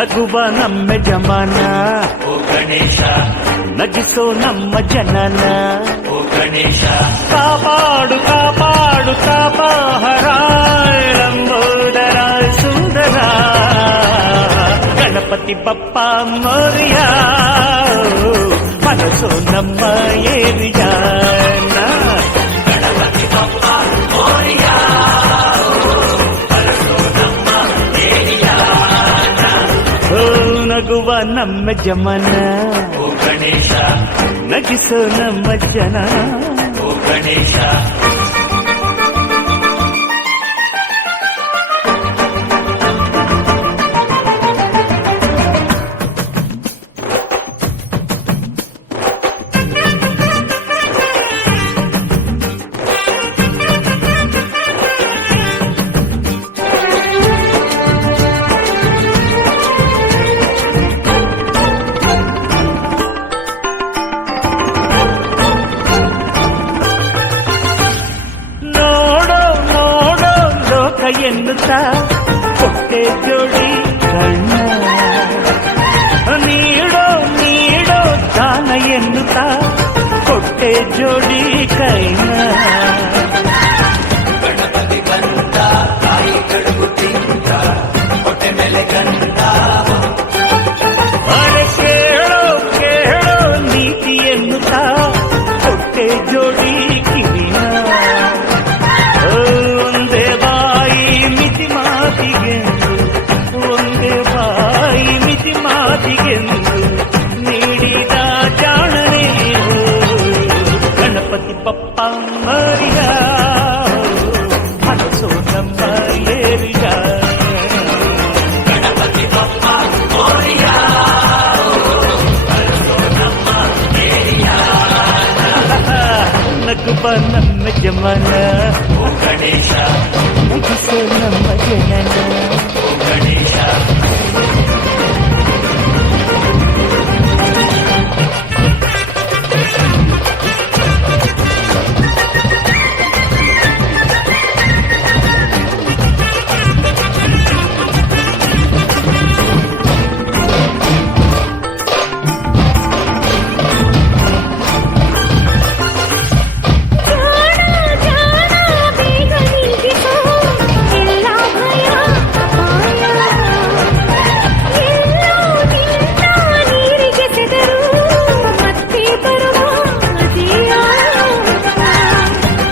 ನಗುವ ನಮ್ಮ ಜಮಾನ ಓ ಗಣೇಶ, ನಗಿಸೋ ನಮ್ಮ ಜನನ ಓ ಗಣೇಶ, ಕಾಪಾಡು ಕಾಪಾಡು ಕಾಪಾಹರ ಲಂಬೋದರ ಸುಂದರ ಗಣಪತಿ ಬಪ್ಪ ಮೋರಿಯ ಮನಸ್ಸು ನಮ್ಮ ಏರಿಯಾನ ಗಣಪತಿ ಬಪ್ಪ ಮೋರಿಯ ಮನಸ್ಸು ನಮ್ಮ ಏರಿಯಾನ. ಓ ನಗುವ ನಮ್ಮ ಜಮನ ಓ ಗಣೇಶ, ನಗಿಸೋ ನಮ್ಮ ಜನ ಓ ಗಣೇಶ, ನೋಡೋ ನೋಡೋ ಲೋಕ ಎನ್ನುತ್ತಾ ಕೊಟ್ಟೆ ಜೋಡಿ ಕಣ್ಣ ನೀಡೋ ನೀಡೋ ದಾನ ಎನ್ನುತ್ತಾ ಕೊಟ್ಟೆ ಜೋಡಿ ಕೈನ ಗಣಪತಿ ಬಂದ ತಾಯಿ ಕಡುಬು ತಿಂದ ಹೊಟ್ಟೆ ಮೇಲೆ ಗಂಧ. ಅರೆ ಕೇಳೋ ಕೇಳೋ ನೀತಿ ಎನ್ನುತ್ತಾ ಕೊಟ್ಟೆ ಜೋಡಿ ಕಿವಿನ ಒಂದೇ ಬಾಯಿ ಮಿತಿ ಮಾತಿಗೆಂದು ಒಂದೇ ಬಾಯಿ ಮಿತಿ ಮಾತಿಗೆಂದು ನೀಡಿದ ಜಾಣನೆ ಗಣಪತಿ ಬಪ್ಪ ಮರಿಯ ಮನಸ್ಸು ನಮ್ಮ ಏರಿಯ ಗಣಪತಿ ಬಪ್ಪ ಮೋರಿಯ ಮನಸ್ಸು ನಮ್ಮ ಏರಿಯಾನ. ನಗುವ ನಮ್ಮ ಜಮನ ಓ ಗಣೇಶ, ನಗಿಸೋ ನಮ್ಮ ಜನನ ಓ ಗಣೇಶ,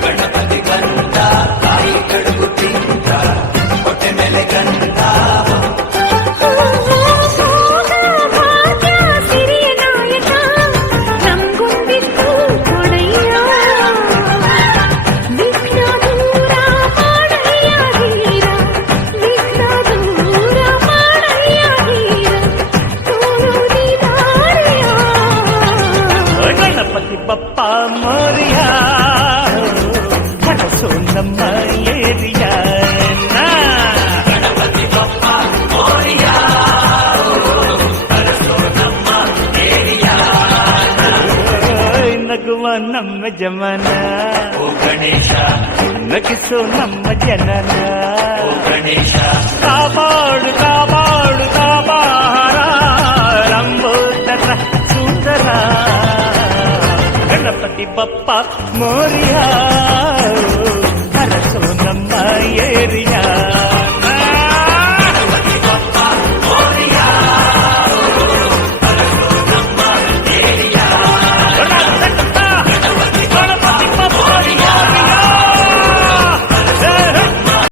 ಗಣಪತಿ ಬಂದ ತಾಯಿ ಕಡುಬು ತಿಂದ ಹೊಟ್ಟೆ ಮೇಲೆ ಗಂಧ. ಗಣಪತಿ ಬಪ್ಪ ಮೋರಿಯ ಮನಸ್ಸು ನಮ್ಮ ಏರಿಯ ಗಣಪತಿ ಬಪ್ಪ ಮೋರಿಯ ಮನಸ್ಸು ನಮ್ಮ ಏರಿಯಾನ. ನಗುವ ನಮ್ಮ ಜಮನ ಓ ಗಣೇಶ, ನಗಿಸೋ ನಮ್ಮ ಜನನ ಓ ಗಣೇಶ, ಕಾಪಾಡು ಕಾಪಾಡು ಕಾಪಾರ ಲಂಬೋದರ ಸುಂದರ ಗಣಪತಿ ಬಪ್ಪ ಮೋರಿಯ ಹರಸೋ ನಮ್ಮ ಏರಿಯ